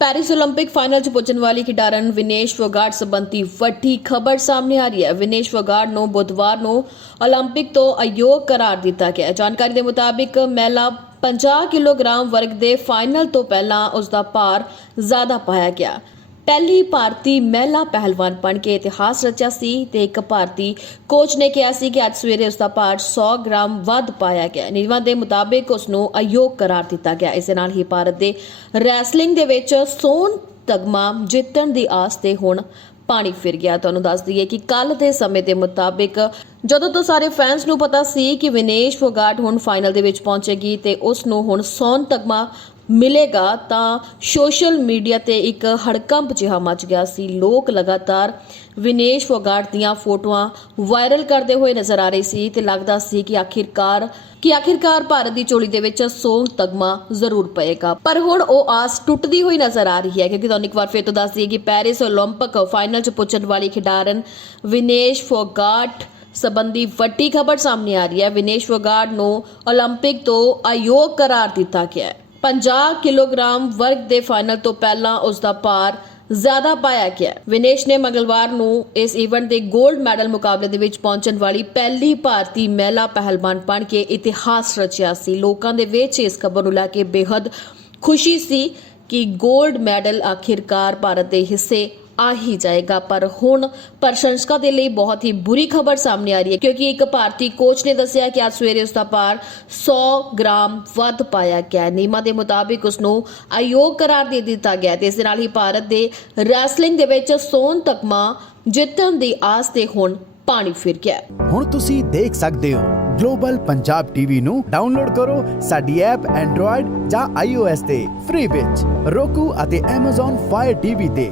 Paris 올림픽 final 'ਚ ਪਹੁੰਚਣ ਵਾਲੀ ਖਿਡਾਰਨ ਵਿਨੇਸ਼ ਫੋਗਾਟ ਸੰਬੰਧੀ ਵੱਡੀ ਖਬਰ ਸਾਹਮਣੇ ਆ ਰਹੀ ਹੈ ਵਿਨੇਸ਼ ਫੋਗਾਟ ਨੂੰ ਬੁੱਧਵਾਰ ਨੂੰ 올림픽 ਤੋਂ ਅਯੋਗ ਕਰਾਰ ਦਿੱਤਾ ਗਿਆ ਹੈ। ਜਾਣਕਾਰੀ ਦੇ ਮੁਤਾਬਿਕ ਮਹਿਲਾ 50 ਕਿਲੋਗ੍ਰਾਮ ਵਰਗ ਦੇ ਫਾਈਨਲ ਤੋਂ ਪਹਿਲਾਂ ਉਸ ਦਾ ਭਾਰ ਜ਼ਿਆਦਾ ਪਾਇਆ ਗਿਆ ਪਹਿਲੀ ਭਾਰਤੀ ਮਹਿਲਾ ਪਹਿਲਵਾਨ ਬਣ ਕੇ ਇਤਿਹਾਸ ਰਚਿਆ ਸੀ ਤੇ ਇੱਕ ਭਾਰਤੀ ਕੋਚ ਨੇ ਕਿਹਾ ਸੀ ਕਿ ਅੱਜ ਸਵੇਰੇ ਉਸ ਦਾ ਭਾਰ 100 ਗ੍ਰਾਮ ਵੱਧ ਪਾਇਆ ਗਿਆ ਨਿਯਮਾਂ ਦੇ ਮੁਤਾਬਿਕ ਉਸ ਨੂੰ ਅਯੋਗ ਕਰਾਰ ਦਿੱਤਾ ਗਿਆ। ਇਸ ਨਾਲ ਹੀ ਭਾਰਤ ਦੇ ਰੈਸਲਿੰਗ ਦੇ ਵਿੱਚ ਸੋਨ ਤਗਮਾ ਜਿੱਤਣ ਦੀ ਆਸ ਤੇ ਹੁਣ ਪਾਣੀ ਫਿਰ ਗਿਆ। ਤੁਹਾਨੂੰ ਦੱਸ ਦਈਏ ਕਿ ਕੱਲ ਦੇ ਸਮੇਂ ਦੇ ਮੁਤਾਬਿਕ ਜਦੋਂ ਤੋਂ ਸਾਰੇ ਫੈਨਸ ਨੂੰ ਪਤਾ ਸੀ ਕਿ ਵਿਨੇਸ਼ ਫੋਗਾਟ ਹੁਣ ਫਾਈਨਲ ਦੇ ਵਿੱਚ ਪਹੁੰਚੇਗੀ ਤੇ ਉਸ ਨੂੰ ਹੁਣ ਸੋਨ ਤਗਮਾ ਮਿਲੇਗਾ ਤਾਂ ਸੋਸ਼ਲ ਮੀਡੀਆ ਤੇ ਇੱਕ ਹੜਕੰਪ ਜਿਹਾ ਮਚ ਗਿਆ ਸੀ ਲੋਕ ਲਗਾਤਾਰ ਵਿਨੇਸ਼ ਫੋਗਾਟ ਦੀਆਂ ਫੋਟੋਆਂ ਵਾਇਰਲ ਕਰਦੇ ਹੋਏ ਨਜ਼ਰ ਆ ਰਹੇ ਸੀ ਤੇ ਲੱਗਦਾ ਸੀ ਕਿ ਆਖਿਰਕਾਰ ਕਿ ਆਖਿਰਕਾਰ ਭਾਰਤ ਦੀ ਚੋਲੀ ਦੇ ਵਿੱਚ ਸੋਨ ਤਗਮਾ ਜ਼ਰੂਰ ਪਏਗਾ ਪਰ ਹੁਣ ਉਹ ਆਸ ਟੁੱਟਦੀ ਹੋਈ ਨਜ਼ਰ ਆ ਰਹੀ ਹੈ ਕਿਉਂਕਿ ਤੁਹਾਨੂੰ ਇੱਕ ਵਾਰ ਫਿਰ ਤੋਂ ਦੱਸ ਦਈਏ ਕਿ ਪੈਰਿਸ 올림픽 ਫਾਈਨਲ 'ਚ ਪੁੱਜਣ ਵਾਲੀ ਖਿਡਾਰਨ ਵਿਨੇਸ਼ ਫੋਗਾਟ ਸੰਬੰਧੀ ਵੱਡੀ ਖਬਰ ਸਾਹਮਣੇ ਆ ਰਹੀ ਹੈ ਵਿਨੇਸ਼ ਫੋਗਾਟ ਨੂੰ 올림픽 ਤੋਂ ਅਯੋਗ ਕਰਾਰ ਦਿੱਤਾ ਗਿਆ ਹੈ 50 ਕਿਲੋਗ੍ਰਾਮ ਵਰਗ ਦੇ ਫਾਈਨਲ ਤੋਂ ਪਹਿਲਾਂ ਉਸ ਦਾ ਪਾਰ ਜ਼ਿਆਦਾ ਪਾਇਆ ਗਿਆ ਵਿਨੇਸ਼ ਨੇ ਮੰਗਲਵਾਰ ਨੂੰ ਇਸ ਇਵੈਂਟ ਦੇ 골ਡ ਮੈਡਲ ਮੁਕਾਬਲੇ ਦੇ ਵਿੱਚ ਪਹੁੰਚਣ ਵਾਲੀ ਪਹਿਲੀ ਭਾਰਤੀ ਮਹਿਲਾ ਪਹਿਲਵਾਨ ਬਣ ਕੇ ਇਤਿਹਾਸ ਰਚਿਆ ਸੀ। ਲੋਕਾਂ ਦੇ ਵਿੱਚ ਇਸ ਖਬਰ ਨੂੰ ਲੈ ਕੇ ਬੇਹੱਦ ਖੁਸ਼ੀ ਸੀ ਕਿ 골ਡ ਮੈਡਲ ਆਖਿਰਕਾਰ ਭਾਰਤ ਦੇ ਹਿੱਸੇ ਆ ਹੀ ਜਾਏਗਾ। ਪਰ ਹੁਣ ਪ੍ਰਸ਼ੰਸਕਾਂ ਦੇ ਲਈ ਬਹੁਤ ਹੀ ਬੁਰੀ ਖਬਰ ਸਾਹਮਣੇ ਆ ਰਹੀ ਹੈ, ਕਿਉਂਕਿ ਇੱਕ ਭਾਰਤੀ ਕੋਚ ਨੇ ਦੱਸਿਆ ਕਿ ਅੱਜ ਸਵੇਰੇ ਉਸ ਦਾ ਭਾਰ 100 ਗ੍ਰਾਮ ਵੱਧ ਪਾਇਆ ਗਿਆ। ਨਿਯਮਾਂ ਦੇ ਮੁਤਾਬਿਕ ਉਸ ਨੂੰ ਅਯੋਗ ਕਰਾਰ ਦੇ ਦਿੱਤਾ ਗਿਆ ਤੇ ਇਸ ਦੇ ਨਾਲ ਹੀ ਭਾਰਤ ਦੇ ਰੈਸਲਿੰਗ ਦੇ ਵਿੱਚ ਸੋਨ ਤਕਮਾ ਜਿੱਤਣ ਦੀ ਆਸ ਤੇ ਹੁਣ ਪਾਣੀ ਫਿਰ ਗਿਆ ਹੁਣ ਤੁਸੀਂ ਦੇਖ ਸਕਦੇ ਹੋ ਗਲੋਬਲ ਪੰਜਾਬ ਟੀਵੀ ਨੂੰ ਡਾਊਨਲੋਡ ਕਰੋ ਸਾਡੀ ਐਪ ਐਂਡਰੋਇਡ ਜਾਂ iOS ਤੇ ਫ੍ਰੀ ਵਿੱਚ। Roku ਅਤੇ Amazon Fire TV ਤੇ